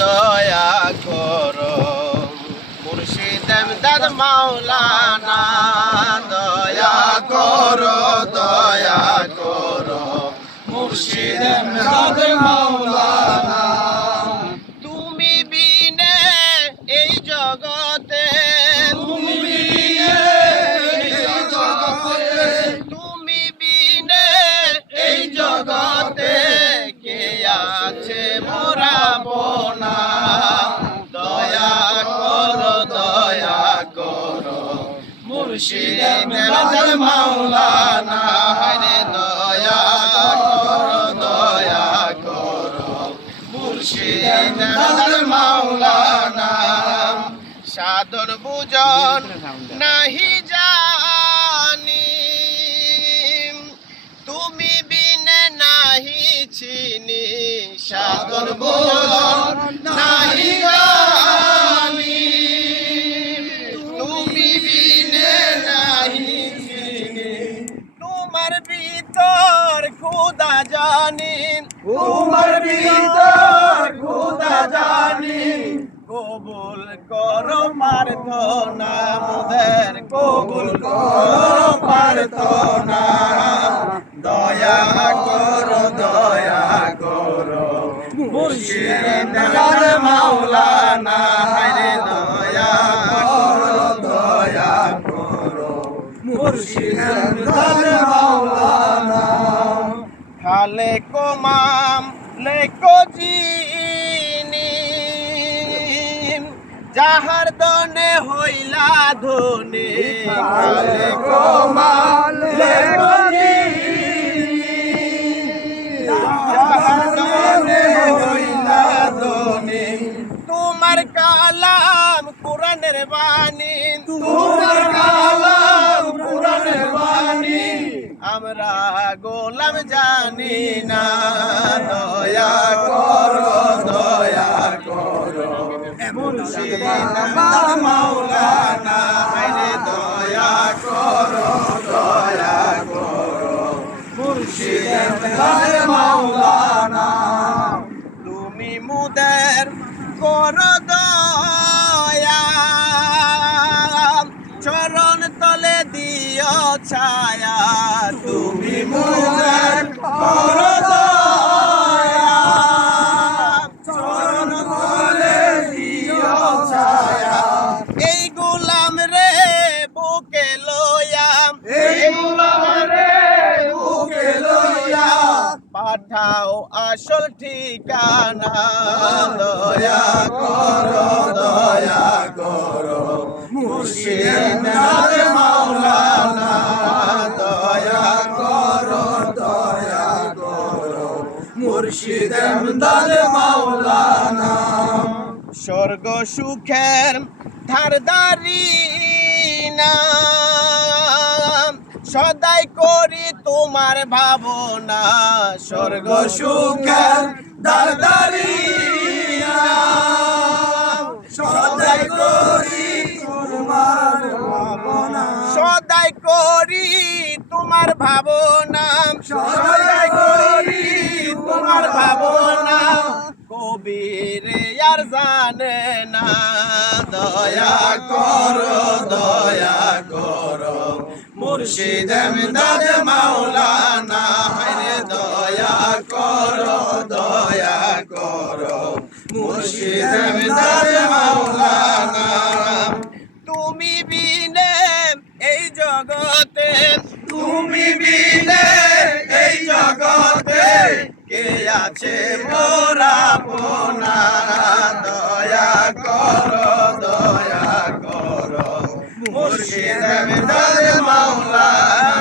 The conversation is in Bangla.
দয়া করো মুর্শিদ এমদাদ মাওলানা, দয়া করো মুর্শিদ এমদাদ মাওলানা। তুমি বিনে এই জগতে, তুমি বিনে এই জগতে কে আছে মোরা বোনা, দয়া করো মুর্শিদ এমদাদ মাওলানা। হরে দয়া করো মুর্শিদ এমদাদ মাওলানা। সাধন বুঝন নাহি জানি, তুমি বিনে নাহি চিনি, সাধন বুঝন নাহি জানি, তুমি বিনে নাহি চিনি। তোমার ভিতর খোদা জানি, তোমার ভিতর খোদা জানি, কবুল করো প্রার্থনা মোদের, কবুল করো প্রার্থনা। দয়া করো মুর্শিদ এমদাদ মাওলানা। হরে দয়া করো মুর্শিদ এমদাদ মাওলানা। খালে কমাম লেকো জিনি, যাহার দনে হইলা ধনে, খালে কমাম লেকো জিনি, যাহার দনে হইলা ধনে। তোমার কালাম কুরআনের বাণী, তোমার কালাম কুরআনের বাণী, আমরা গোলাম জানি না, দয়া করো মুর্শিদ এমদাদ মাওলানা। হরে দয়া করো মুর্শিদ এমদাদ মাওলানা। তুমি মুদের করো দয়া, চরণ তলে দিও ছায়া, তুমি মুদের করো দয়া, চরণ তলে দিও ছায়া। এই গোলাম রে বুকে লইয়া, এই গোলাম রে বুকে লইয়া, পাঠাও আসল ঠিকানা, দয়া করো মুর্শিদ এমদাদ মাওলানা। দয়া করো মুর্শিদ এমদাদ মাওলানা। স্বর্গ সুখের ধারদারি না, সদাই করি তোমার ভাবনা, স্বর্গ সুখের ধারদারি না, সদাই করি তোমার ভাবনা, সদাই করি তোমার ভাবনা, সদাই করি তোমার ভাবনা। কবির আর জানে না, দয়া করো মুর্শিদ এমদাদ মাওলানা। হরে দয়া করো মুর্শিদ এমদাদ মাওলানা। তুমি বিনে এই জগতে, তুমি বিনে এই জগতে কে আছে মোরা বোনা, দয়া করো মুর্শিদ এমদাদ মাওলানা।